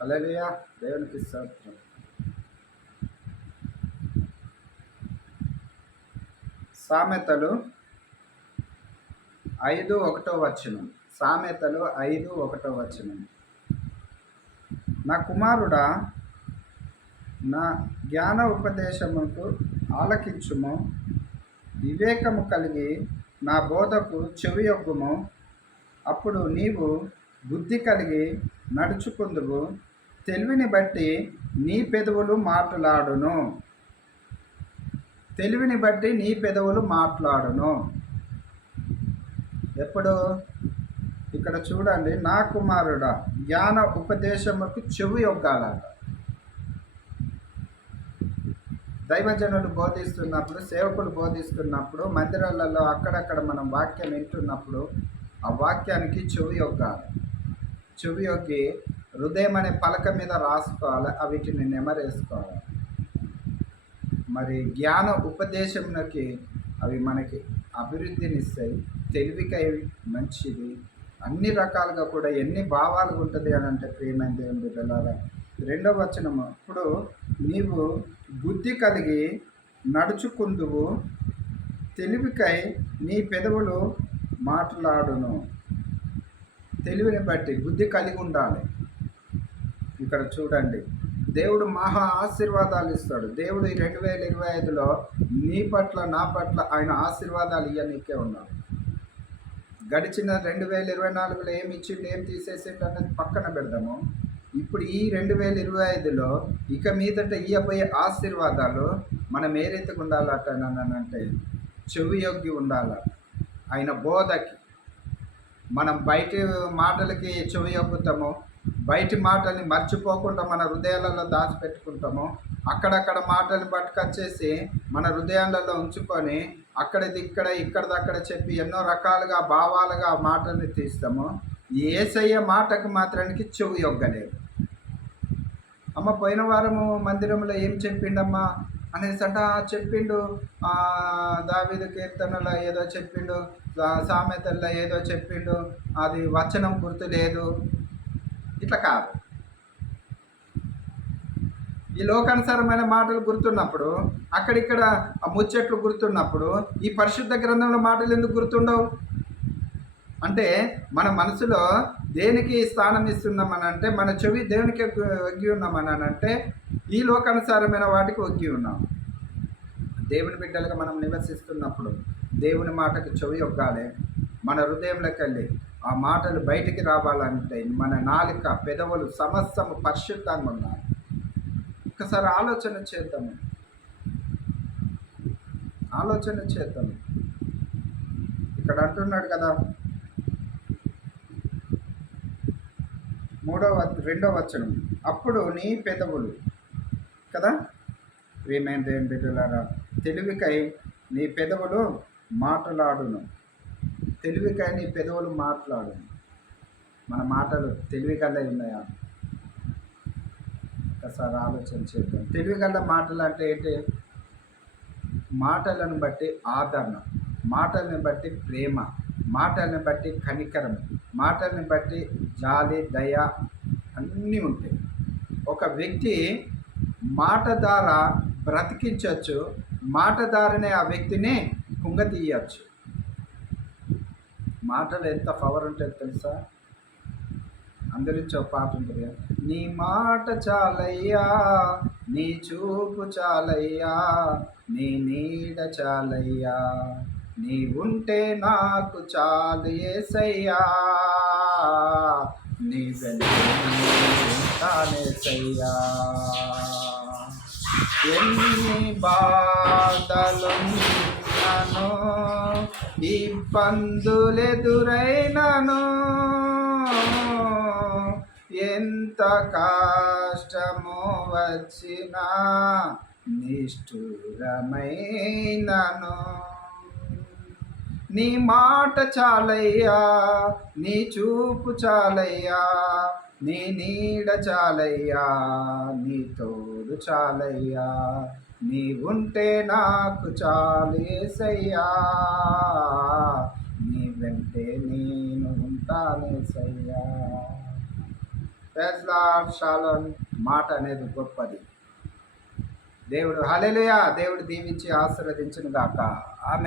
హల్లెలూయా. దేవునికి స్తోత్రం. సామెతలు 5:1. సామెతలు 5:1. నా కుమారుడా, నా జ్ఞాన ఉపదేశముకు ఆలకించుము, వివేకము కలిగి నా బోధకు చెవియొగ్గుము. అప్పుడు నీవు బుద్ధి కలిగి నడుచుకుందువు. తెలివిని బట్టి నీ పెదవులు మాట్లాడును. తెలివిని బట్టి నీ పెదవులు మాట్లాడును. ఎప్పుడు? ఇక్కడ చూడండి, నా కుమారుడా, జ్ఞాన ఉపదేశముకు చెవి యొగ్గాలట. దైవజనులు బోధిస్తున్నప్పుడు, సేవకులు బోధిస్తున్నప్పుడు, మందిరాలలో అక్కడక్కడ మనం వాక్యం వింటున్నప్పుడు ఆ వాక్యానికి చెవి యొగ్గాలి. చెవి యొగ్గి హృదయం అనే పలక మీద రాసుకోవాలి, వీటిని నెమరేసుకోవాలి. మరి జ్ఞాన ఉపదేశంలోకి అవి మనకి అభివృద్ధినిస్తాయి. తెలివికై మంచిది. అన్ని రకాలుగా కూడా ఎన్ని భావాలు ఉంటుంది అని అంటే, ప్రియమైన దేవుని బిడ్డలారా, 2వ వచనము, ఇప్పుడు నీవు బుద్ధి కలిగి నడుచుకుందువు, తెలివికై నీ పెదవులు మాట్లాడును. తెలివిని బట్టి బుద్ధి కలిగి ఉండాలి. ఇక్కడ చూడండి, దేవుడు మహా ఆశీర్వాదాలు ఇస్తాడు. దేవుడు ఈ 2025లో నీ పట్ల, నా పట్ల ఆయన ఆశీర్వాదాలు ఇవ్వనీకే ఉన్నాడు. గడిచిన 2024లో ఏమి ఇచ్చిండు, ఏం తీసేసిండు అనేది పక్కన పెడదాము. ఇప్పుడు ఈ 2025లో ఇక మీదట ఇవ్వబోయే ఆశీర్వాదాలు మనం ఏ రీతిగా ఉండాలటనంటే, చెవి యొగ్గి ఉండాల. ఆయన బోధకి మనం బయటి మాటలకి చెవి యొగ్గుతాము, బయటి మాటల్ని మర్చిపోకుండా మన హృదయాలలో దాచిపెట్టుకుంటాము. అక్కడక్కడ మాటలు పట్టుకొచ్చేసి మన హృదయాలలో ఉంచుకొని అక్కడిది ఇక్కడదక్కడ చెప్పి ఎన్నో రకాలుగా భావాలుగా మాటల్ని తీస్తాము. యేసయ్య మాటకు మాత్రానికి చెవి యొగ్గలేదు. అమ్మ, పోయిన వారము మందిరంలో ఏం చెప్పిండమ్మా అనేసి చెప్పిండు, దావీదు కీర్తనలో ఏదో చెప్పిండు, సామెతల్లో ఏదో చెప్పిండు, అది వచనం గుర్తు లేదు. ఇట్లా కాదు. ఈ లోకానుసారమైన మాటలు గుర్తున్నప్పుడు, అక్కడిక్కడ ముచ్చట్లు గుర్తున్నప్పుడు, ఈ పరిశుద్ధ గ్రంథంలో మాటలు ఎందుకు గుర్తుండవు? అంటే మన మనసులో దేనికి స్థానం ఇస్తున్నామనంటే, మన చెవి దేవునికి ఒగ్గి ఉన్నామనంటే, ఈ లోకానుసారమైన వాటికి ఒగ్గి ఉన్నాం. దేవుని బిడ్డలుగా మనం నివసిస్తున్నప్పుడు దేవుని మాటకు చెవి ఒగ్గాలి. మన హృదయంలోకి వెళ్ళి ఆ మాటలు బయటికి రావాలంటే మన నాలుక, పెదవులు సమస్తము పరిశుద్ధంగా ఉండాలి. ఒకసారి ఆలోచన చేద్దాము. ఇక్కడ అంటున్నాడు కదా, 2వ వచనం, అప్పుడు నీ పెదవులు కదా, ప్రియమైన దేవుని బిడ్డలారా, తెలివికై నీ పెదవులు మాట్లాడును. తెలివికై నీ పెదవులు మాట్లాడును. మన మాటలు తెలివిగల్ల ఉన్నాయా? ఒకసారి ఆలోచన చేద్దాం. తెలివిగల్ల మాటలు అంటే ఏంటి? మాటలను బట్టి ఆదరణ, మాటలను బట్టి ప్రేమ, మాటలను బట్టి కనికరం, మాటలను బట్టి జాలి, దయ అన్నీ ఉంటాయి. ఒక వ్యక్తి మాట ద్వారా బ్రతికించవచ్చు, మాట ద్వారానే ఆ వ్యక్తిని కుంగతీయచ్చు. మాటలు ఎంత పవర్ ఉంటుంది తెలుసా? అందరించి ఒక పాట ఉంటుంది, నీ మాట చాలయ్యా, నీ చూపు చాలయ్యా, నీ నీడ చాలయ్యా, నీ ఉంటే నాకు చాలు యేసయ్యా, నీ వెంటనేసయ్యా. ఎన్ని బాధలున్నను, ఇబ్బందులెదురైనను, ఎంత కష్టము వచ్చినా నిష్ఠురమైనను, నీ మాట చాలయ్యా, నీ చూపు చాలయ్యా, నీ నీడ చాలయ్యా, నీ తోడు చాలయ్యా, నీ ఉంటే నాకు చాలు యేసయ్యా, నీ వెంటే నేను ఉంటానేసయ్యా. Praise lord. షాలోమ్. మాట అనేది గొప్పది. దేవుడు హల్లెలూయా. దేవుడు దీవించి ఆశీర్వదించును గాక. ఆమేన్.